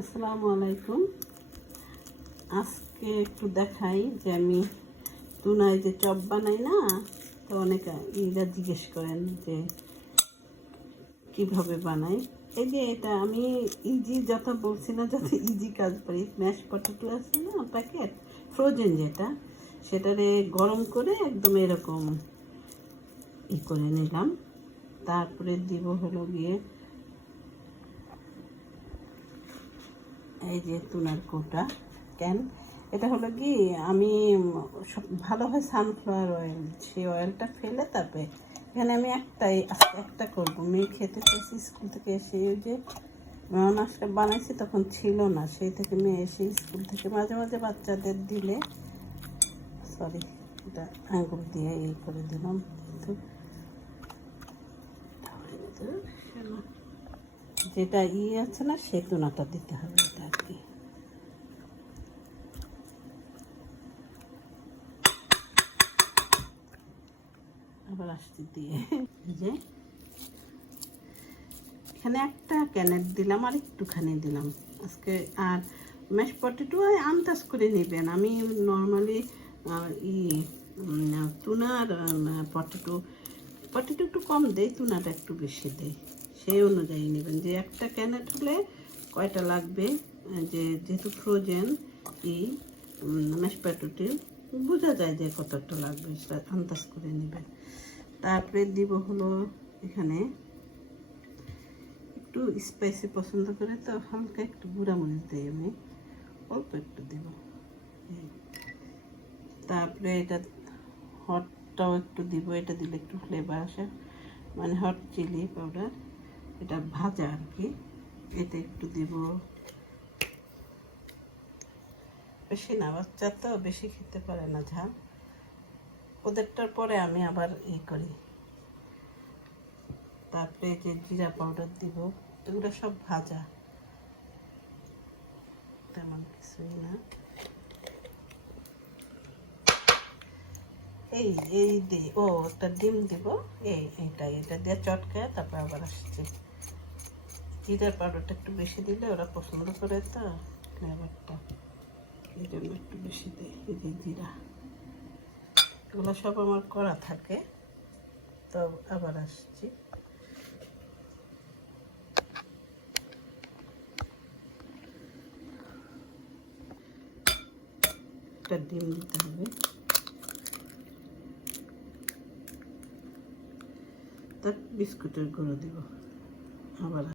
আসসালামু আলাইকুম। আজকে একটু দেখাই যে আমি তুনায় যে চপ বানাই না, তো অনেকে এরা জিজ্ঞেস করেন যে কিভাবে বানাই। এই যে এটা আমি ইজি যত বলছি না, যত ইজি কাজ পারি, ম্যাশ পটেটো আছে না প্যাকেট ফ্রোজেন, যেটা সেটারে গরম করে একদম এরকম করে নিলাম। তারপরে দিব হলো গিয়ে এই যে তুনার কোটা ক্যান। এটা হলো কি, আমি সব ভালো হয় সানফ্লাওয়ার অয়েল, সেই অয়েলটা ফেলে তারপরে এখানে আমি একটা করবো। মেয়ে খেতে চেয়েছি স্কুল থেকে এসে, ওই যে মেয়নাজটা বানাইছি তখন ছিল না, সেই থেকে মেয়ে এসে স্কুল থেকে মাঝে মাঝে বাচ্চাদের দিলে, সরি এটা আঙুল দিয়ে এই করে দিলাম, কিন্তু যেটা আছে না সেই তুনাটা দিতে হবে, এটা আর কি। আবার আসতে দিয়ে যে এখানে একটা ক্যানেট দিলাম আর একটুখানি দিলাম আজকে। আর ম্যাশ পটেটো আন্দাজ করে নেবেন। আমি নর্মালি তুনার পটেটো একটু কম দেই, তুনাটা একটু বেশি দেই, সেই অনুযায়ী নেবেন যে একটা ক্যানেট হলে কয়টা লাগবে। যেহেতু ফ্রোজেন ম্যাশ পটেটো বোঝা যায় যে কতটা লাগবে, সেটা আন্দাজ করে নেবেন। তারপরে দিব হলো এখানে একটু স্পাইসি পছন্দ করে তো হালকা একটু গুঁড়া মরিচ দিই, আমি অল্প একটু দিব। তারপরে এটা হটটাও একটু দিব, এটা দিলে একটু ফ্লেভার আসে, মানে হট চিলি পাউডার, এটা ভাজা আর কি। এটা একটু দিব, বেশি না, বাচ্চা তো বেশি খেতে পারে না ঝাল, ওদেরটার পরে আমি আবার করি। তারপরে যে জিরা পাউডার দিব, এগুলো সব ভাজা, তেমন কিছুই না। একটা ডিম দিব, এটা দিয়ে চটকায় তারপর আবার আসছে। জিরার পাউডারটা একটু বেশি দিলে ওরা পছন্দ করে, তো ফ্লেভারটা এই জন্য একটু বেশি দিই। এই যে জিরা, এগুলো সব আমার করা থাকে। তো আবার আসছি, একটা ডিম দিতে হবে, তার বিস্কুটের গুঁড়ো দিব আবার।